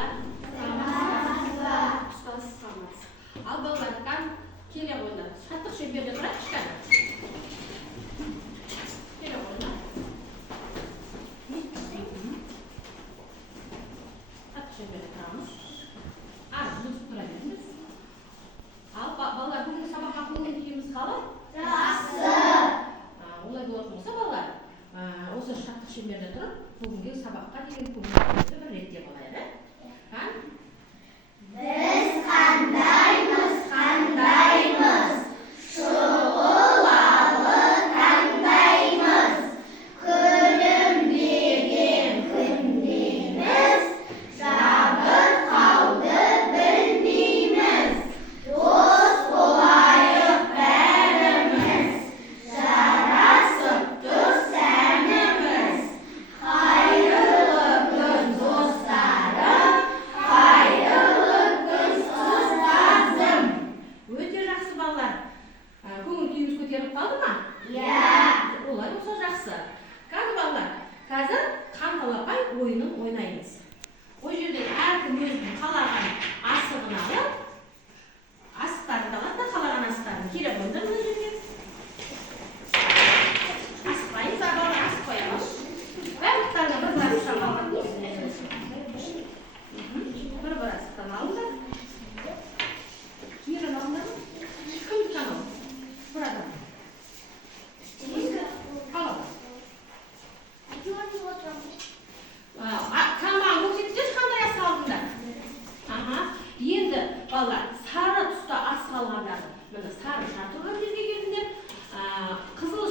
балалар? Саламатсыз. Ал балалар kan келе қойыңдар. Саттық шеңберде тұрайық кішкене. Келе қойыңдар. Саттық шеңберде тұрамыз. Жүзіп тұра беріңіз. Ал балалар бүгінгі сабаққа көңіл күйіміз қалай? Жақсы. Олай болатын болса балалар, осы саттық шеңберде тұрып, бүгінгі сабаққа деген көңіл күйімізді бір реттеп алайық, Біз қандаймыз, шұғылалы таңдаймыз, күлімдеген күндейміз, жабырқауды білмейміз, дос болайық бәріміз, жарасып тұр сәніміз, қайырлы күн достарым, қайырлы күн ұстазым. Өте жақсы балалар. Көңіл күйіміз көтеріліп қалды ма? Иә. Олай болса жақсы. Қазір балалар, қазір қан талапай ойынын ойнаймыз. Ол жерде әркім өзінің қалаған асығын алып, асықтарын алады да қалаған асықтарын келе қойыңдар мына жерге. Асықпаймыз, балалар асықпаймыз. Барлықтарына бір асықтан алған бір асықтан алыңдар. Мираны алыңдар ма? Кімді танау? Бір адам. Қалау. Каман көксетсеш қандай асық алдыңдар? Енді балалар, сары түсті асық алғандары, міне сары шар тұрған жерге келіңдер. Қызыл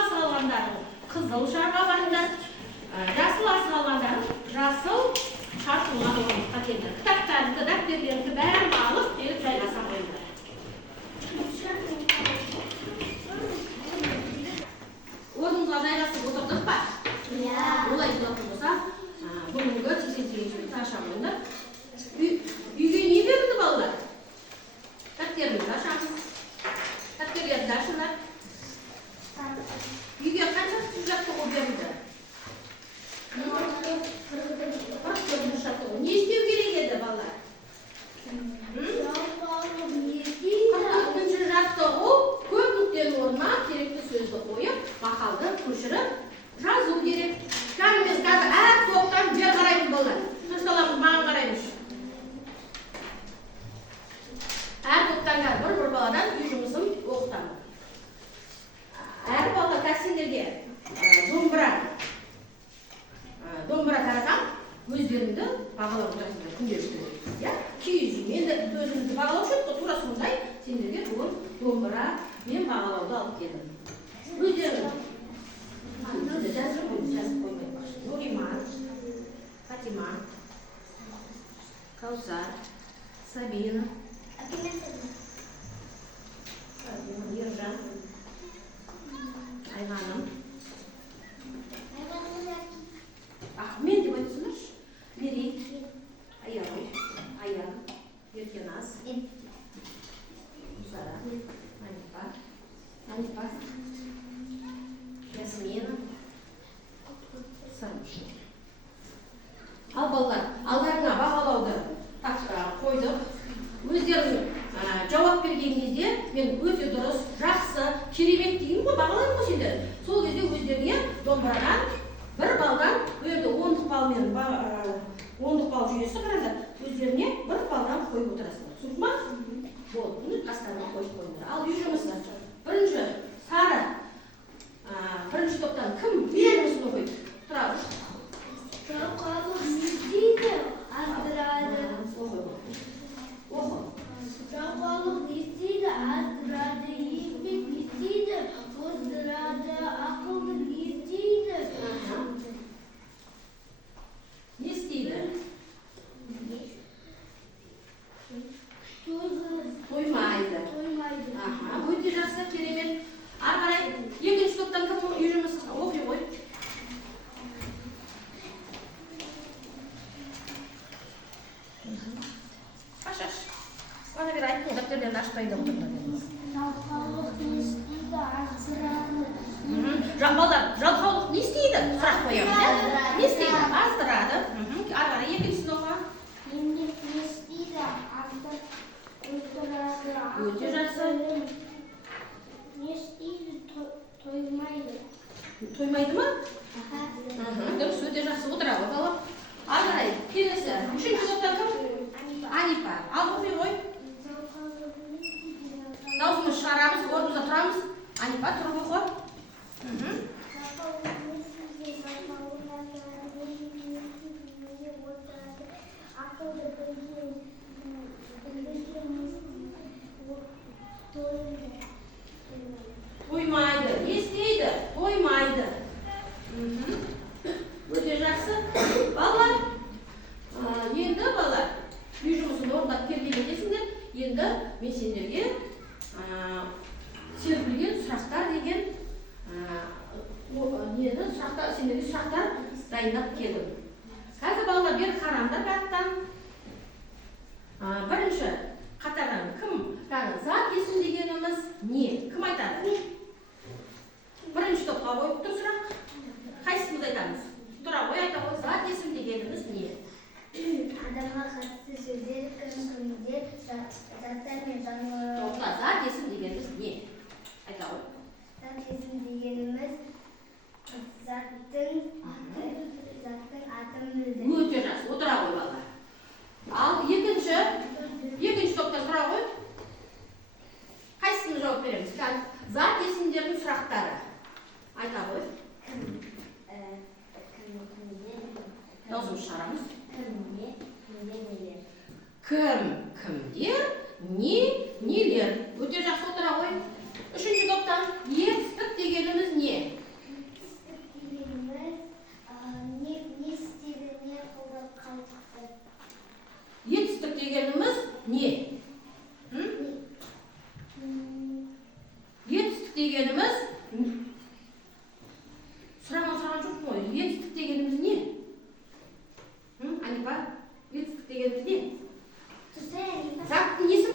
асық алғандары қызыл шарға барыңдар. Жасыл асық алғандары жасыл шар тұрған орындыққа келіңдер. Кітаптарыңды, дәптерлеріңді бәрін алып, келіп жайғаса қойыңдар. Орнымызға жайғасып отырдық па? Иә. Олай болатын болса, бүгінгі 88-ші аша қойыңдар. Үйге не берілді балалар? Дәптерімізді ашамыз. Дәптерлерді ашыңдар. Үйге қанша жаттығу берілді? 44 жаттығу. Не істеу керек еді балалар? 44-ші жаттығу көп нүктенің орнына керекті сөзді қойып, мақалды көшіріп жазу керек. Қазір әр топтан жер қараймыз балалар. Дұрысталамыз, маған қараймыз. Әр топтан бір баладан үй жұмысын оқытамын. Әр балалар сендерге домбыра таратам, өздеріңді бағалап отырасыңдар күнделікті. Киіз үй. Енді өзімізді бағалаушы еді, тура сондай сендерге бүгін домбыра мен бағалауды алып келдім. Өздеріңді жазып қоймай бақшы. Нуриман, Фатима, Каусар, Сабина, Ержан, Айғаным. Мен деп айтсыныршы. Мерей, Аягүл, Аян, Еркеназ, Сара, Анипа, Ясмина, Сануша. Ал балалар, алдарына бағалауды қойдық. Өздерің жауап берген кезде мен өте дұрыс, жақсы, керемет деймін ғой, бағалаймын ғой сендер. Сол кезде өздеріне домбырадан бір балдан, бұл жерде 10 балл жүйесі қараңдар, өздеріне бір балдан қойып отырасыңдар. Түсініп ма? Болды, қастарына қойып қойыңдар. Ал үй жұмысы. Бірінші сары, бірінші топтан кім үй жұмысын оқиды? Тұрады. Жалқаулық не істейді? Аздырады. Оқы. Жалқаулық не істейді? Аздырады. Еңбек не істейді? Оздырады. Ақылды не істейді? Не істейді? Тоймайды. Өте жақсы, керемет. Ары қарай екінші топтан кім үй жұмысын оқи ғой. Ашаш. Бana bir ayet mi? Dapterlerini açmayı da unutmayın. Жалқаулық не істейді? Аздырады. Жалқаулық не істейді? Сұрақ қоямыз, иә? Не істейді? Аздырады. Ары қарай екіншісін оқы. Тоймайды ма? Дұрыс, өте жақсы отыра ғой бала. Ары қарай келесі. Үшінші топтан кім? Анипа. Ал оқи ғой. Даусымызды шығарамыз, орнымызда тұрамыз. Анипа, тұрып оқы. Тоймайды. Не істейді? Тоймайды. Өте жақсы. Балалар, енді балалар, үй жұмысын орындап келген екенсіңдер. Енді мен сендерге серпілген сұрақтар деген сендерге сұрақтар дайындап келдім. Қазір балалар бері қараңдар баттан. Бірінші қатардан кім? Зат есім дегеніміз не? Кім айтады? Бірінші топқа қойып тұр сұрақ. Қайсымыз айтамыз? Тұра қой айта ғой, зат есім дегеніміз не? Адамға қатысты сөздер, күндер, заттар мен жануарлар. Тоқта, зат есім дегеніміз не? Айта ғой. Зат есім дегеніміз заттың атын білдіреді. Өте жақсы, отыра ғой балалар. Ал екінші топтан тұра ғой. Қайсысына жауап береміз? Зат есімдердің сұрақтары. Айта ғой. Даусымызды шығарамыз. Кім, кімдер, не, нелер. Өте жақсы отыра ғой. Үшінші топтан етістік дегеніміз не? Етістік дегеніміз не? Етістік дегеніміз сұраған жоқ қой. Етістік дегеніміз не? Анипа, етістік дегеніміз не? Заттың несі?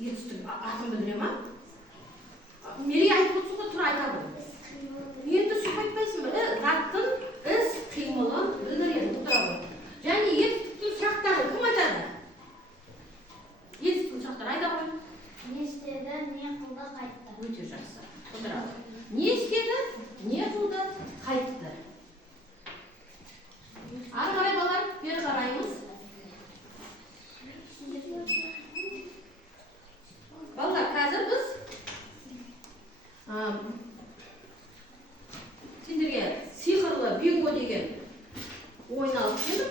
Етістік атын білдіре ма? Мерей айтып отырсың ғой, тұра айта ғой. Енді сұқ айтпайсың ба? Заттың іс қимылын білдіреді, отыра ғой. Және етістіктің сұрақтары кім айтады? Етістіктің сұрақтары айта ғой. Не істеді, не қылды, қайтты. Өте жақсы. Отыра ғой. Не істеді, не қылды, қайтты. Ары қарай балалар, бері қараймыз. Балалар, қазір біз сендерге сиқырлы бинго деген ойын алып келдім.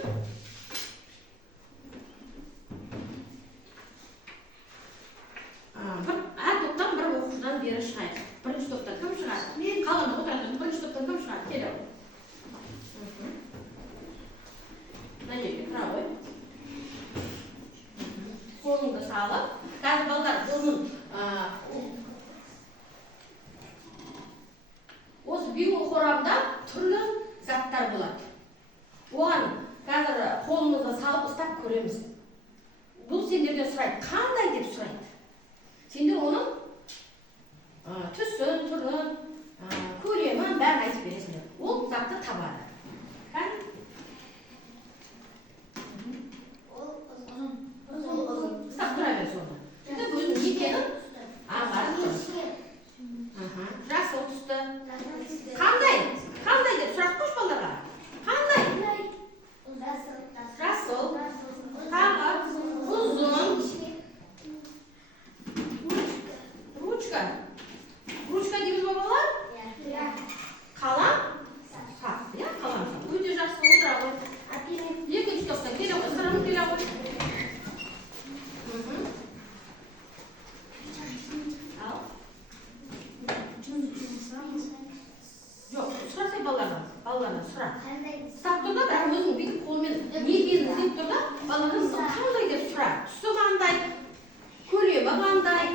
Әр топтан бір оқушыдан бері шығайық. Бірінші топтан кім шығады? Қалғанда отыратын бірінші топтан кім шығады? Келіп. Мына жерге тұра ғой. Қолыңды салып. Қазір балалар бұның осы бинго қорабында түрлі заттар болады. Оған қазір қолымызды салып ұстап көреміз. Бұл сендерден сұрайды. Қандай деп сұрайды? Сендер оның түсін, түрін, көлемін бәрін айтып бересіңдер. Ол затты табады. Ұстап тұра бер сонда. Сөйтіп өзінің екенін аңғарып тұр. Жасыл түсті. Қандай? Қандай деп сұрақ қойшы балаларға. Қандай? Жасыл. Тағы. Ұзын. Ручка. Ручка дейміз ба балалар? Қалам? Сап. Қалам сап. Өте жақсы отыра ғой. Екінші тоқта келе ғой. Сырым келе ғой. Жоқ, сұрасай балалардан сұра. Ұстап тұр да, бірақ өзің бүйтіп қолмен не екенін іздеп тұр да, балалардан қандай деп сұра. Түсі қандай, көлемі қандай.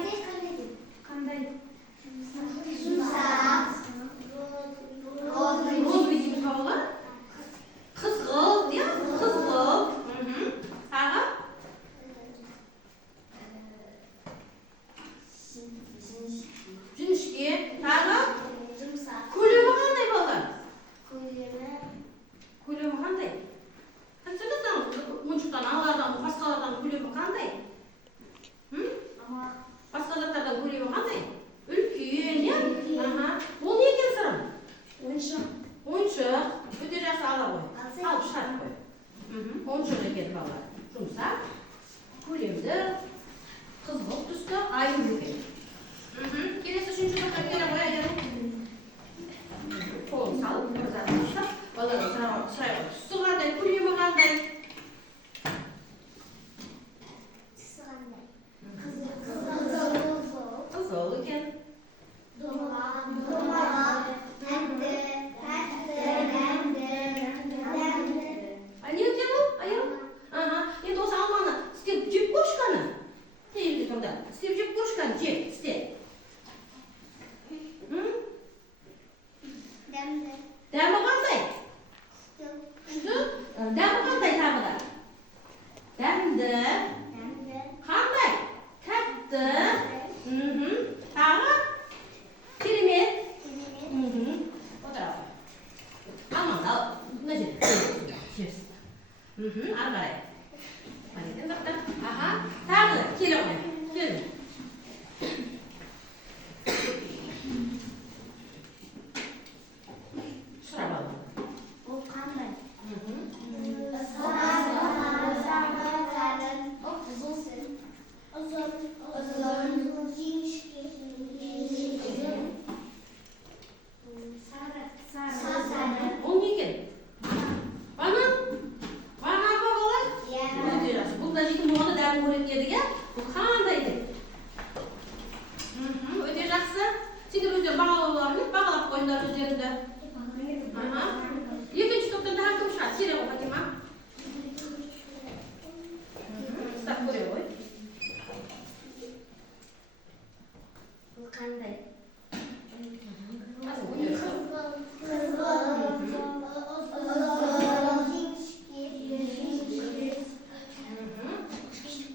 балалар өздерінде? Екінші топтан тағы кім шығады? Сирия ғой, Фатима? Ұстап көре ғой. Бұл қандай?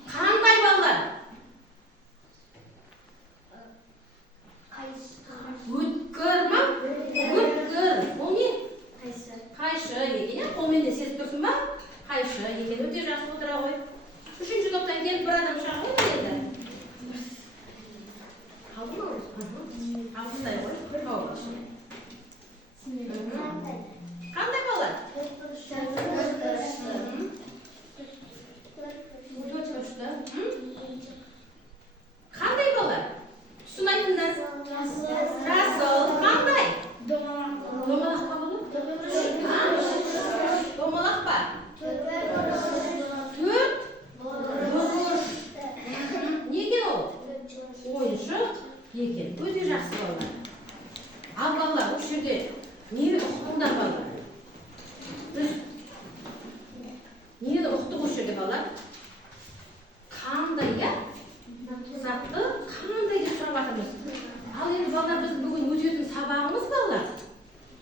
Қандай балалар? Өткір ма? Өткір. Ол не? Қайшы екен, қолмен де сезіп тұрсың ба? Қайшы екен, өте жақсы отыра ғой. Үшінші топтан келіп бір адам шыға ғой енді. Алдың ма? Алғыстай ғой. Қандай балалар? Қандай балалар? Түсін айтыңдар. Жасыл. Қандай? Домалақ па бұл? Домалақ па? Төрт? Бұрыш. Не екен ол? Ойыншық екен. Өте жақсы балалар. Ал балалар, осы жерде не ұқтыңдар балалар? Біз нені ұқтық осы жерде балалар? Қандай, иә? Затты қандай деп сұрап жатырмыз. Ал енді балалар, біз бүгін өтетін сабағымыз балалар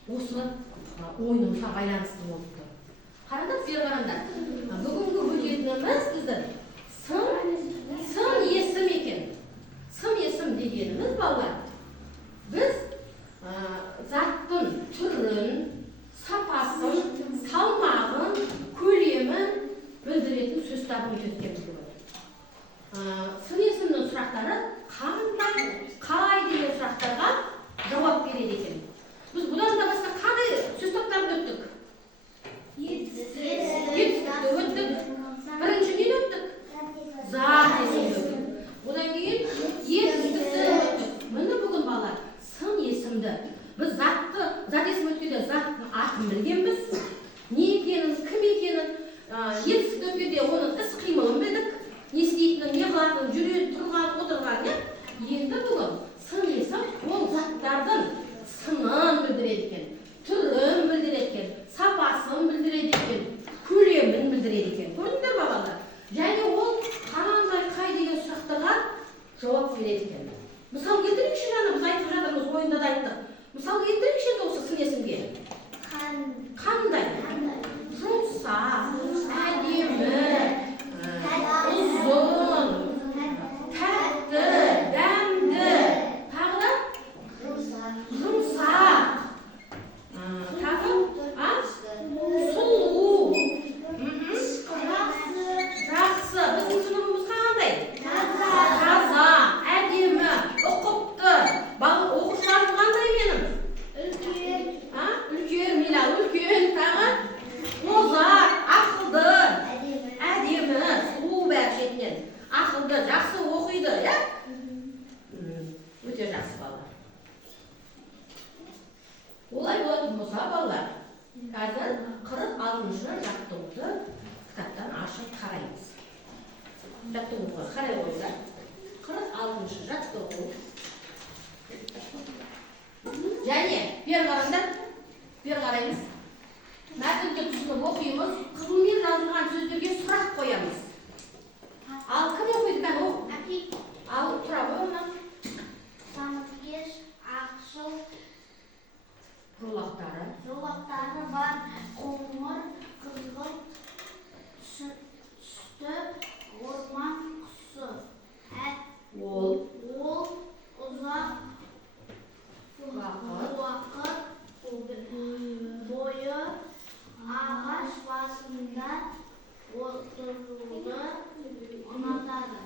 осы ойынымызға байланысты болып тұр. Қараңдар, бері қараңдар. Бүгінгі өтетініміз біздің сын есім екен. Сын есім дегеніміз балалар, біз заттың түрін, сапасын, салмағын, көлемін білдіретін сөз табын өтеткеніміз болады. Сын есімнің сұрақтары қалай деген сұрақтарға жауап береді екен. Біз бұдан да басқа қандай сөз таптарын өттік? Етістікті өттік. Біріншіден өттік. Зат есімді өттік. Одан кейін етістікті өттік. Міне бүгін балалар сын есімді. Біз зат есім өткенде заттың атын білгенбіз. Не екенін, кім екенін, етістікті өткенде оның іс қимылын білдік. Не істейтінін, не қылатынын, жүреді, тұрған, отырған. Енді бүгін сын есім ол заттардың сынын білдіреді екен, түрін білдіреді екен, сапасын білдіреді екен, көлемін білдіреді екен. Көрдіңдер ме балалар? Және ол қай деген сұрақтарға жауап береді екен. Мысал келтірейікші, жаңа біз айтып жатырмыз, ойында да айттық. Мысал келтірейікші енді осы сын есімге. Қандай? Жұмсақ, әдемі, ұзын, тәтті, дәмді, тағы да жұмсақ, тағы сұлу, жақсы. Біздің сыныбымыз қандай? Таза, әдемі, ұқыпты. Оқушыларым қандай менің? Үлкен, мейлі, үлкен, тағы озат, ақылды, әдемі, сұлу бәрі шетінен. Ақылды, жақсы оқиды, иә? Өте жақсы балалар. Олай болатын болса балалар, қазір 46-шы жаттығуды кітаптан ашып қараймыз. Жаттығуға қарай қойса, 46-шы жаттығу. Және бері қараңдар, бері қараймыз. Мәтінді түсініп оқимыз, қызылмен жазылған сөздерге сұрақ қоямыз. Ал кім оқиды екен ол? Ал тұра ғой онан. Самыркеш, ақшыл, жолақтары бар, қоңыр, қызғылт, түсті, орман құсы. Ол ұзақ уақыт бойы ағаш басында отыруды ұнатады.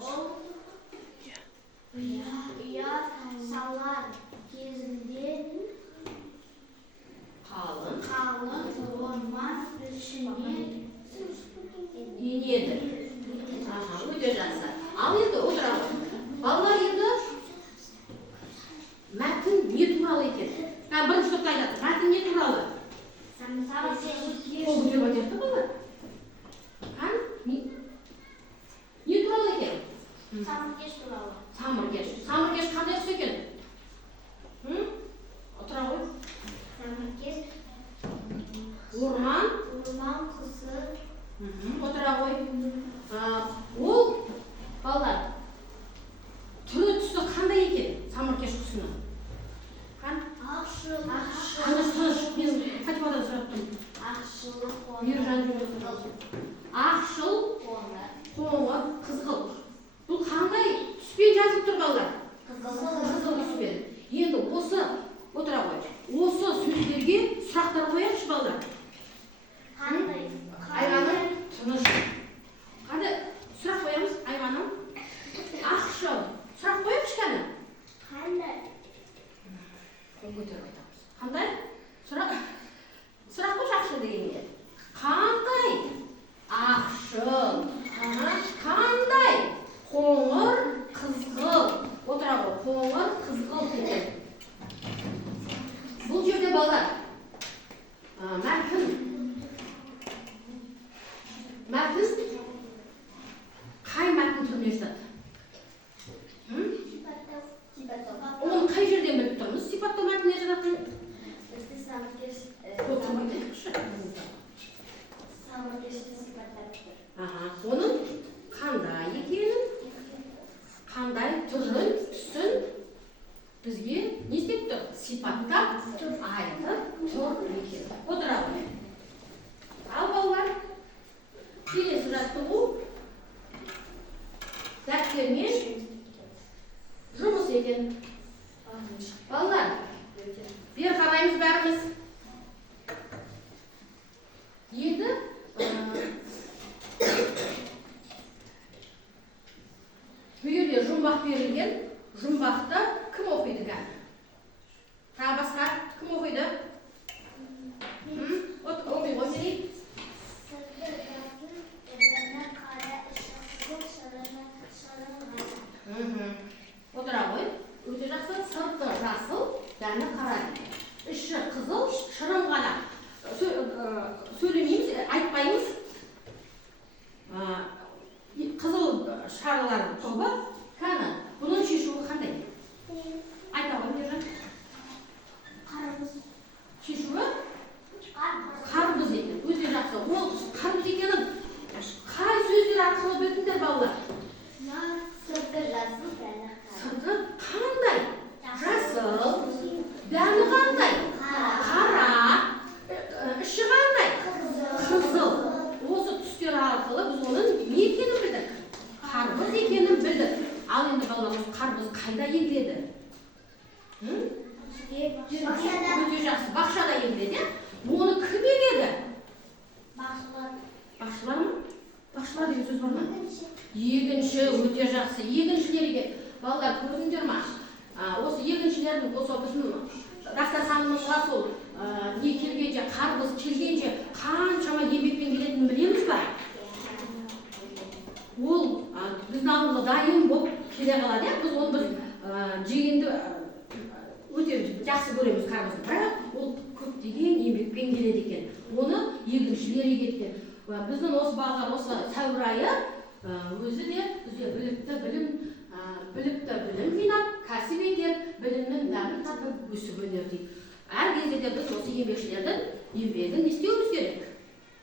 Ол ұя салар кезінде қалың орман ішіне енеді. Өте жақсы. Ал енді отырамыз. Балалар енді мәтін не туралы екен? Бірінші тоқта айтады. Мәтін не туралы? Ол көтеріп айтады балалар. Не туралы екен? Самыркеш туралы. Самыркеш қандай құс екен? көтеріп айтамыз. Қандай? Сұрақ қой жақшы дегенге. Қандай? Ақшыл. Қандай? Қоңыр, қызғылт. Отыра ғой. Қоңыр, қызғылт екен. Бұл жерде балалар мәтін қай мәтін түріне жатады? Оны қай жерден біліп тұрмыз? Сипаттау мәтініне жатады. Оның қандай екенін, қандай түрін, түсін бізге не істеп тұр? Сипаттап айтып тұр екен. Отыра ғой. Ал балалар, келесі жаттығу дәптермен жұмыс етен. Балалар, бер қараймыз бәріміз. Енді бұл жерде жұмбақ берілген. Жұмбақты кім оқиды екен? Тағы басқа кім оқиды? Оқи ғой сен. Отыра ғой. Өте жақсы. Сырты жасыл, дәні қара. Іші қызыл, шырын ғана. Сөйлемейміз, айтпаймыз. Қызыл шаралардың тобы. Кәні, бұның шешуі қандай? Айта ғой, Мержан. Шешуі? Қарбыз екен. Өте жақсы. Ол қарбыз екенін қай сөздер арқылы білдіңдер балалар? Сырты жасыл, дәні Сырты қандай? Жасыл. Дәні қандай? Қара. Іші қандай? Қызыл. Осы түстер арқылы біз оның не екенін білдік? Қарбыз екенін білдік. Ал енді балаларымыз қарбыз қайда егіледі? Өте жақсы. Бақшада егіледі. Оны кім егеді? Бақшылар ма? Бақшылар деген сөз бар ма? Егінші. Өте жақсы. Егіншілер егеді. Балалар көрдіңдер ма? Осы егіншілердің осы біздің дастарханымызға сол не келгенше, қарбыз келгенше қаншама еңбекпен келетінін білеміз ба? Ол біздің алдымызға дайын болып келе қалады. Біз оны жегенді өте жақсы көреміз қарбызды. Бірақ ол көптеген еңбекпен келеді екен. Оны егіншілер егеді. Біздің осы балалар осы сәуір айы өзі де бізде білікті білім жинап, кәсіп етер, білімнің дәмін татып өсіп өнер дейді. Әр кезде де біз осы еңбекшілердің еңбегін істеуіміз керек.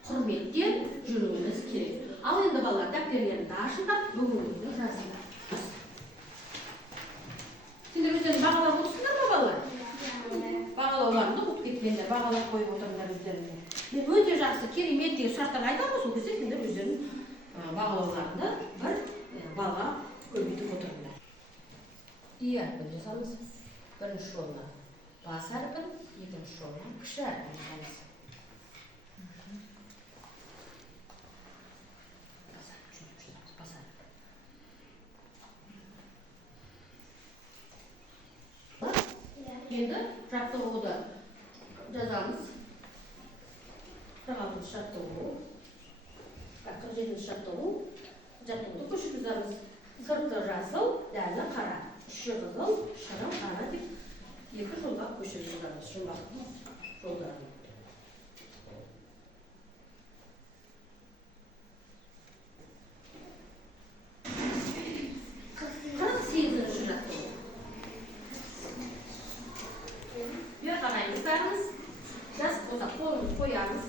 Құрметтеп жүруіміз керек. Ал енді балалар дәптерлерді ашыңдар, бүгінгі күнді жазыңдар. Сендер өздерің бағалап отырсыңдар ма балалар? Бағалауларыңды оқып кеткендер, бағалап қойып отырыңдар өздеріңе. Мен өте жақсы, керемет деген сұрақтар айтамын, сол кезде сендер өздерің бағалауларыңды бір балға көбейтіп отырыңдар. И әрпін жасамыз. Бірінші жолына бас әрпін, екінші жолына кіші әрпін жасамыз. Енді жаттығуды жазамыз. 46-шы жаттығу, 47-шы жаттығуды көшіп жазамыз. Сырты жасыл, дәні қара. Іші қызыл, шырын қара деп екі жолға көшіп жазамыз. Жұмбақ жолдарын. 48-ші жаттығу. Бер қараймыз бәріміз. Жас болса қолымызды қоямыз.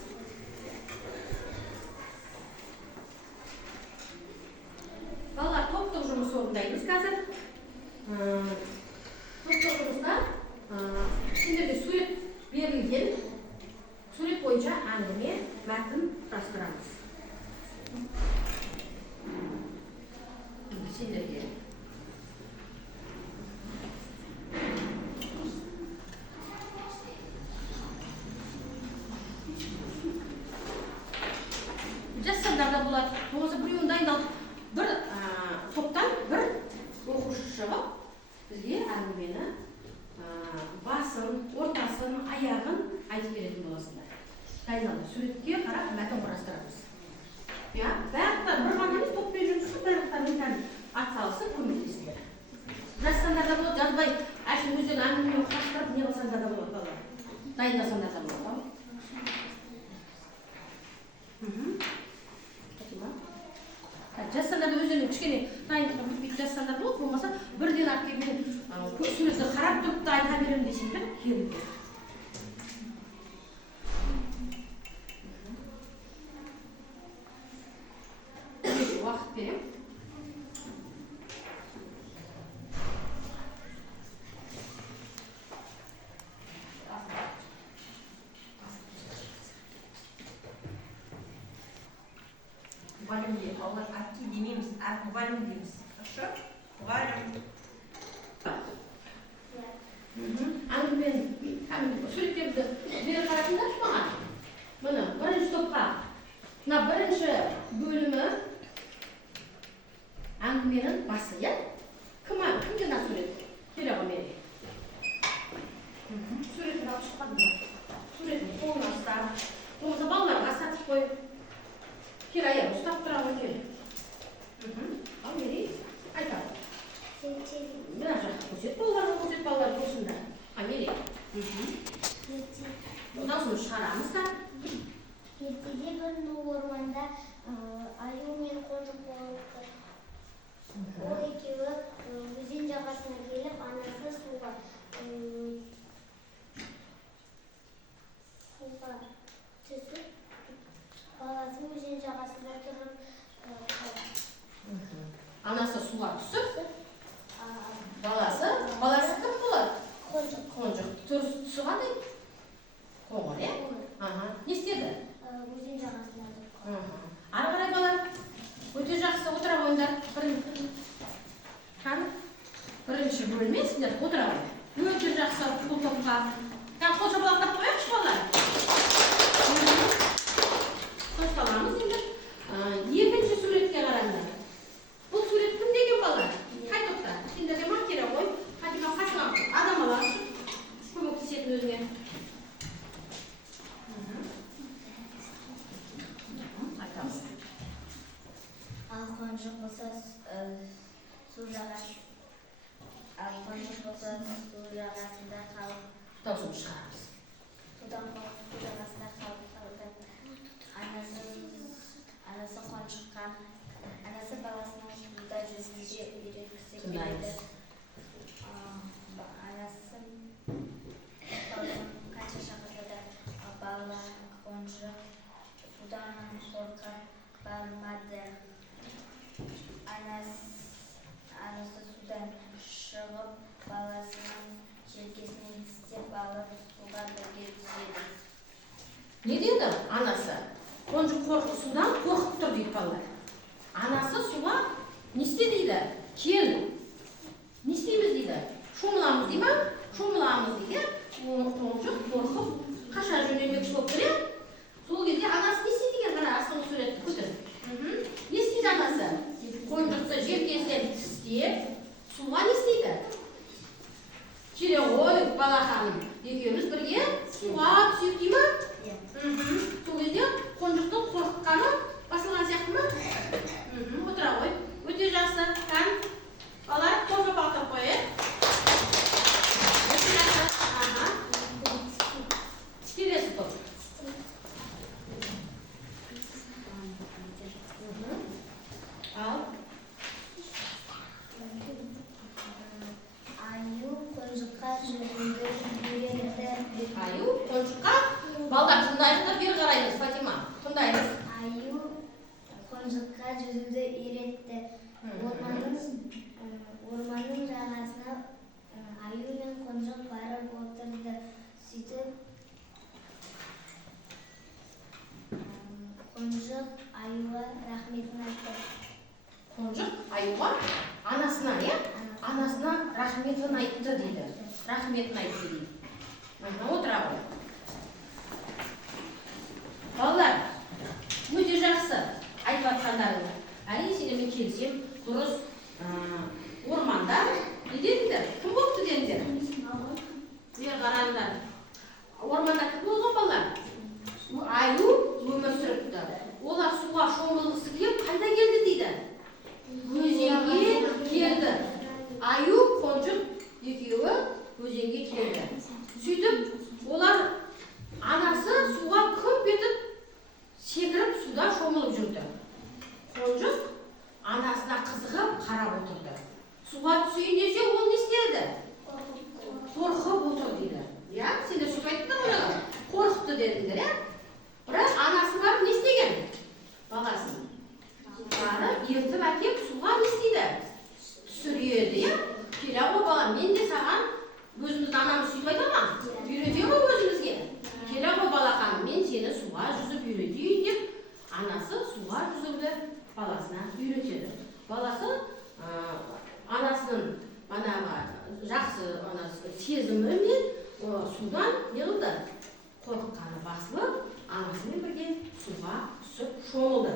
Балалар топтық жұмыс орындаймыз қазір. Топтық жұмыста сендерге сурет берілген. Сурет бойынша әңгіме, мәтін құрастырамыз. Сендерге аяғын айтып беретін боласыңдар. Дайындалды. Суретке қарап мәтін құрастырамыз. Я, бәріқтар бір ғана емес, топпен жүрсін, бәріқтар менталь атсалысып көмектесіңдер. Жазсаңдар да болады, жазбай, әшін өзден әңгімемен құрастырып не қылсаңдар да болады балалар. Дайындасаңдар да болады. Жазсаңдар да өздерінің кішкене дайындыққа бүйтіп жазсаңдар болады, болмаса бірден ақ келген суретті қарап тұрып та айта беремін десеңдер, келіңдер. Уақыт берем. Мұғалім де, олар әпке демейміз, мұғалім дейміз. Хорошо? Мұғалім. Әңгімен суреттерді бері қарасыңдаршы маған. Мына бірінші топқа. Мына бірінші бөлімі әңгіменің басы, иә? Кімге мына сурет? Келе ғой мене. Суретін алып шыққан ба? Суретін қолына ұстап. Болмаса балаларға сатып қойып. Кел аяқ, ұстап тұра ғой кел. Ал мерей, айтады. Мына жаққа көрсет, балаларға көрсінді. Ал мерей. Одан соң шығарамыз да. Ертеде бір орманда аю мен қонжық болыпты. Ол екеуі өзен жағасына келіп, анасы суға түсіп, баласы өзен жағасында тұрып қалды. Анасы суға түсіп, баласы кім болады? Қонжық. Түсі қандай? Қоңыр, е? Не істеді? Өзен жағасында тұрып қалды. Ары қарай балар, өте жақсы отыра қойыңдар. Бірінші бөлмесіңдер, отыра қойыңдар. Өте жақсы бұл топқа. Қол шапалақтап қояқшы балар. Қошталамыз енді. Екінші суретке қараңдар. Бұл сурет кім деген балар? Қай топта? Сендерге маркера қой. Хатима қасыңа адам аласың. Көмектесетін өзіңе. Айтамыз. Ал қонжық болса су жағасында қалып. Даусымыз шығарамыз. Судан қалып, су жағасында қалып қалды. Анасы қонжыққа, анасы баласының суда жүзуге үйреткісі келеді. Анасы баласын қанша шақырса да бала қонжық судан қорқып бармады. Анасы судан шығып баласының желкесінен тістеп алып суға бірге түседі. Не дейді анасы? Қонжық судан қорқып тұр дейді балалар. Анасы суға не істе дейді? Кел. Не істейміз дейді? Шомыламыз дейді ма? Шомыламыз дейді. Қонжық қорқып қаша жөнелмекші болып тұр. Сол кезде анасы не істейді екен? Мына астыңғы суретті көтер. Не істейді анасы? Қонжықты желкесінен тістеп суға не істейді? Келе ғой балақаным. Екеуміз бірге суға түсейік дейді ма? Сол кезде қонжықтың қорыққаны басылған сияқты ма? Отыра ғой. Өте жақсы. Балар қол шапалақтап қойып. Өте жақсы. Келесі топ. Ал. Аю қонжыққа жүзуді үйретті. Аю қонжыққа. Балдар тыңдайсыңдар, бері қараймыз, Фатима. Тыңдаймыз. Аю қонжыққа жүзуді үйретті. Орманның жағасына аю мен қонжық барып отырды. Сөйтіп қонжық аюға рахметін айтты. Қонжық аюға анасына, е? Анасына рахметін айтты дейді. Рахметін айтты дейді. Отыра ғой. Балалар, өте жақсы айтып жатқандарыңыз. Әрине сендермен келісем, дұрыс. Орманда не дедіңдер? Кім болыпты дедіңдер? Бері қараңдар. Өзімізді анамыз сөйтіп айта ма? Үйрете ғой өзімізге. Келе ғой балақан, мен сені суға жүзіп үйретейін деп, анасы суға жүзуді баласына үйретеді. Баласы анасының манағы жақсы сезімімен судан не қылды? Қорыққаны басылып, анасымен бірге суға түсіп шомылды.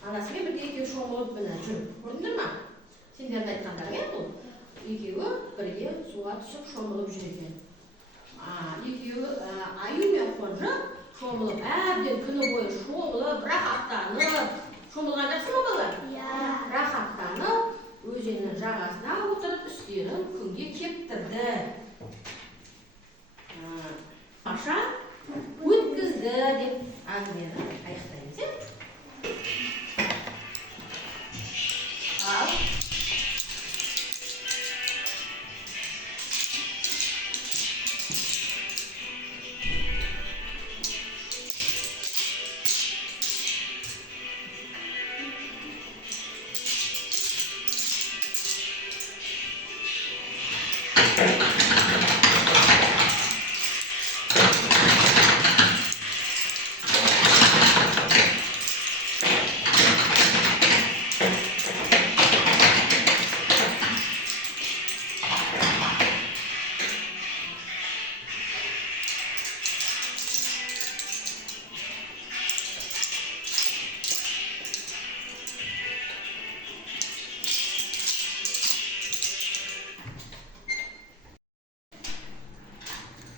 Анасымен бірге екеуі шомылып міне жүр. Көрдіңдер ма? Сендердің айтқандарың бұл. Екеуі бірге суға түсіп шомылып жүр екен. Екеуі Аю мен Қонжы шомылып, әбден күні бойы шомылып, рахаттанып, шомылған жақсы ма балалар? Иә. Рахаттанып, өзеннің жағасына отырып, үстерін күнге кептірді. Аша өткізді деп әңгімені аяқтаймыз.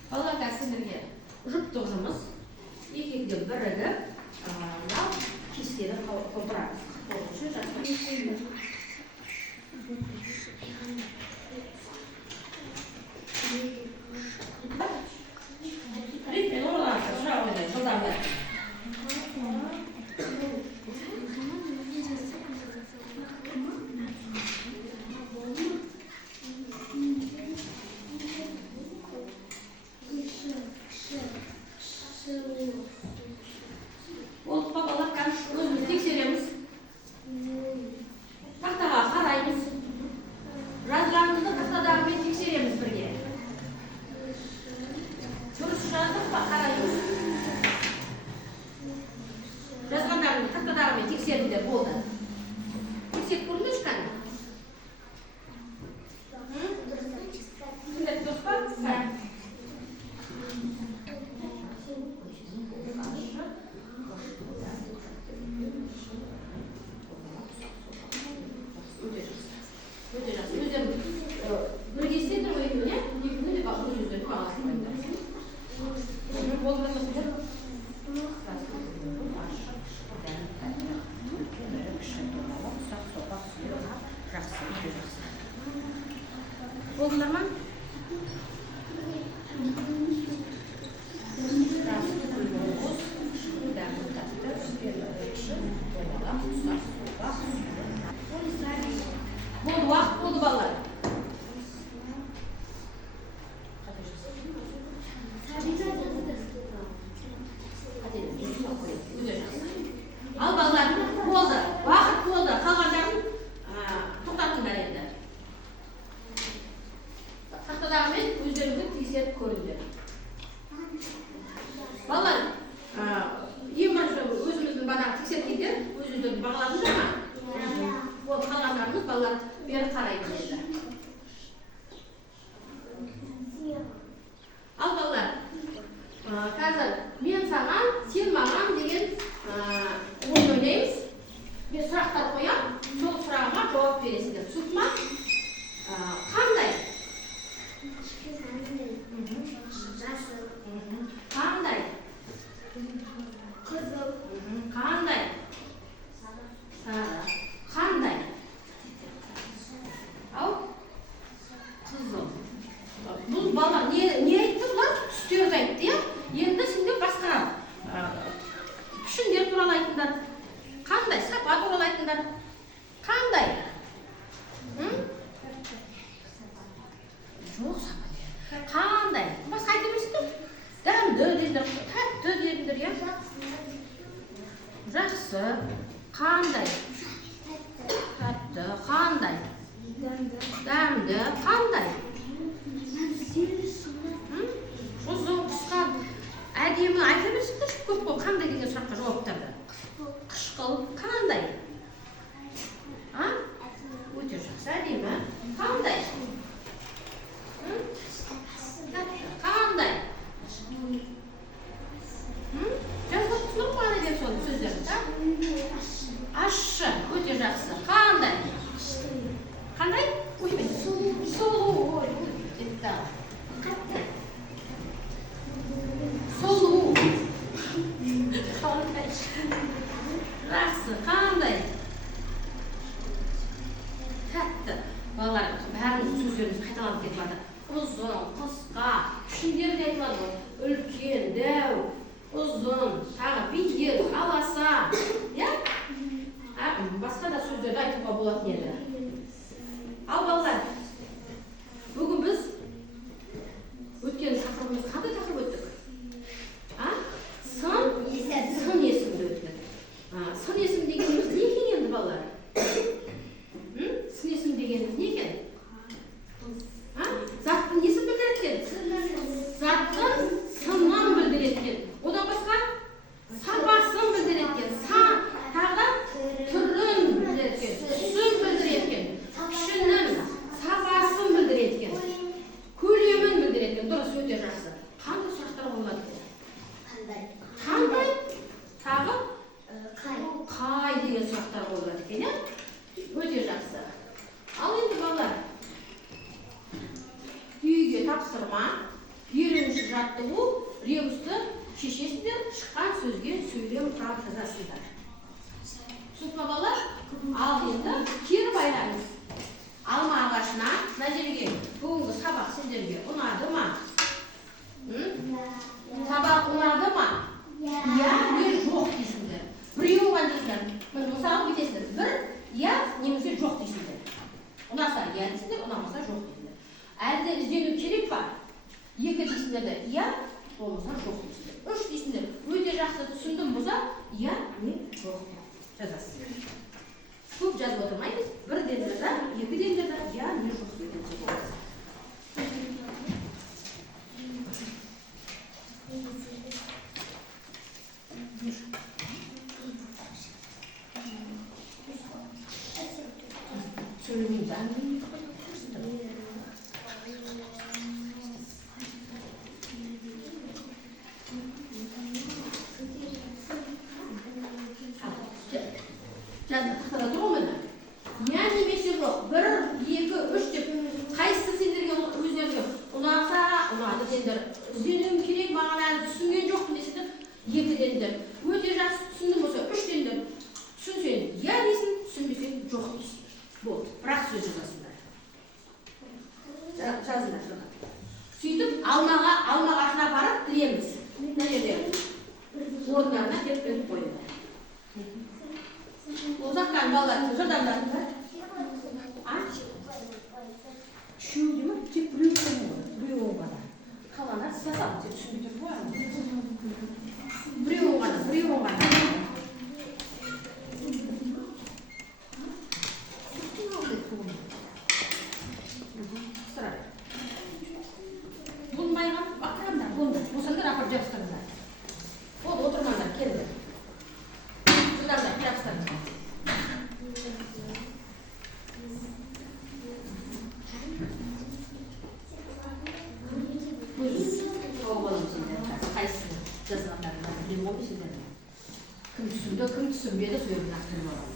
Ал балалар сендерге жұптығымыз екеуде бірігіп, мынау кестені толтырамыз. Ретмен орналасып, сұрақ ойдай, жылдамды. Болып балалар өзіміз тексереміз. Тақтаға қараймыз. Жазғанымызды тақтадағымен тексереміз бірге. Дұрыс жаздық па? Қараймыз. Жазғандарымызды тақтадағымен тексеріңдер, болды. Тексеріп көріңдерші қане? Сендер дұрыс па? Өте жақсы. Өздерің бірге істейдір ғой екеуіне? Екеуіне де өздерінің бағасын қойыңдар. Болып жатасыңдар? Болдыңдар ма? Болды, уақыт болды балалар. Ал балалар, болды, уақыт болды. Қалғандарын тоқтатыңдар енді. Тақтадағымен өздеріңді тексеріп көріңдер. Балалар, ең бірінші өзіміздің бағанағы тексерткендер өздеріңді бағаладыңдар ма? Endi qanday? Uzun, qisqa, әдемі айта берсеңдер, көп болып қандай деген сұраққа жауаптарды. Қышқыл, қандай? Өте жақсы, әдемі. Қандай? Қандай? Жазып отырсыңдар ма ана деген соны сөздерді? Ащы, өте жақсы. Қандай? Қандай? Сұлу. Кетті. Сұлу. Жақсы. Қандай? Тәтті. Балалар, бәріміз сөздеріміз қайталанып кетіп жатыр. Ұзын, қысқа, пішіндері де айтылады ғой. Үлкен, дәу, ұзын, тағы бедер, аласа. Иә? Басқа да сөздерді айтуға болатын еді. Ал балалар, бүгін біз өткен тақырыбымыз қандай тақырып өттік? Сын есімді өттік. Сын есім дегеніміз не екен енді балалар? Сын есім дегеніміз не екен? Заттың несін білдіретін? Заттың сынын білдіретін. Одан басқа сапасын білдіретін. Тағы түрін білдіретін. Түсін білдіретін. Пішінін, сапасын білдіретін. Көлемін білдіретін. Дұрыс, өте жақсы. Қандай сұрақтар болады? Қандай? Тағы? Қай деген сұрақтар болады екен, өте жақсы. Ал енді балалар, үйге тапсырма, үйренуші жаттығу, ребусты шешесіздер, шыққан сөзге сөйлем құрап жазасыздар. Түсінікті ме балалар? Ал енді кері байлаңыз. Алма ағашына, мына жерге бүгінгі сабақ сендерге ұнады ма? Сабақ ұнады ма? Иә, не жоқ дейсіңдер. Біреу оған дейсіңдер. Мысалы бүйтесіңдер. Бір, иә, немесе жоқ дейсіңдер. Ұнаса иә дейсіңдер, ұнамаса жоқ дейсіңдер. Әлде іздену керек па? Екі дейсіңдер де иә, болмаса жоқ дейсіңдер. Үш дейсіңдер. Өте жақсы түсіндім болса, иә, не жоқ жазасыздар. Көп жазып отырмаймыз. Бірден жаза, екіден жаза, иә, не жоқ деген сөз болады. Söyleyeyim Жазып тұрмын. Я немесе жоқ. 1, 2, 3 деп қайсысы сендерге өздеріңе ұнаса, ұнады деңдер. Ізденуім керек, маған әлі түсінген жоқпын десеңдер, 2 деңдер. Өте жақсы түсіндім болса 3 деңдер. Түсінсең, я дейсің, түсінбесең жоқ дейсің. Болды. Бірақ сөз жазасыңдар. Жазыңдар соны. Сөйтіп алма ағашына барып тілеміз. Мына жерде орындарына деп іліп қойыңдар. Uzaktan балалар, жылдамдар. Үшеу де ма? Тек біреу ғана. Қалғандар сасады, тек түсінбей тұр ғой. Біреу ғана. Болмайған, бақырамдар, болды. Осындар апар жабыстырыңдар. Болды, отырмаңдар, келді. Жылдамдар, жабыстырыңдар. Қайсысын жазғандарында білем ғой сіздерді. Кім түсінді, кім түсінбеді сөйлеп нақтылап алады.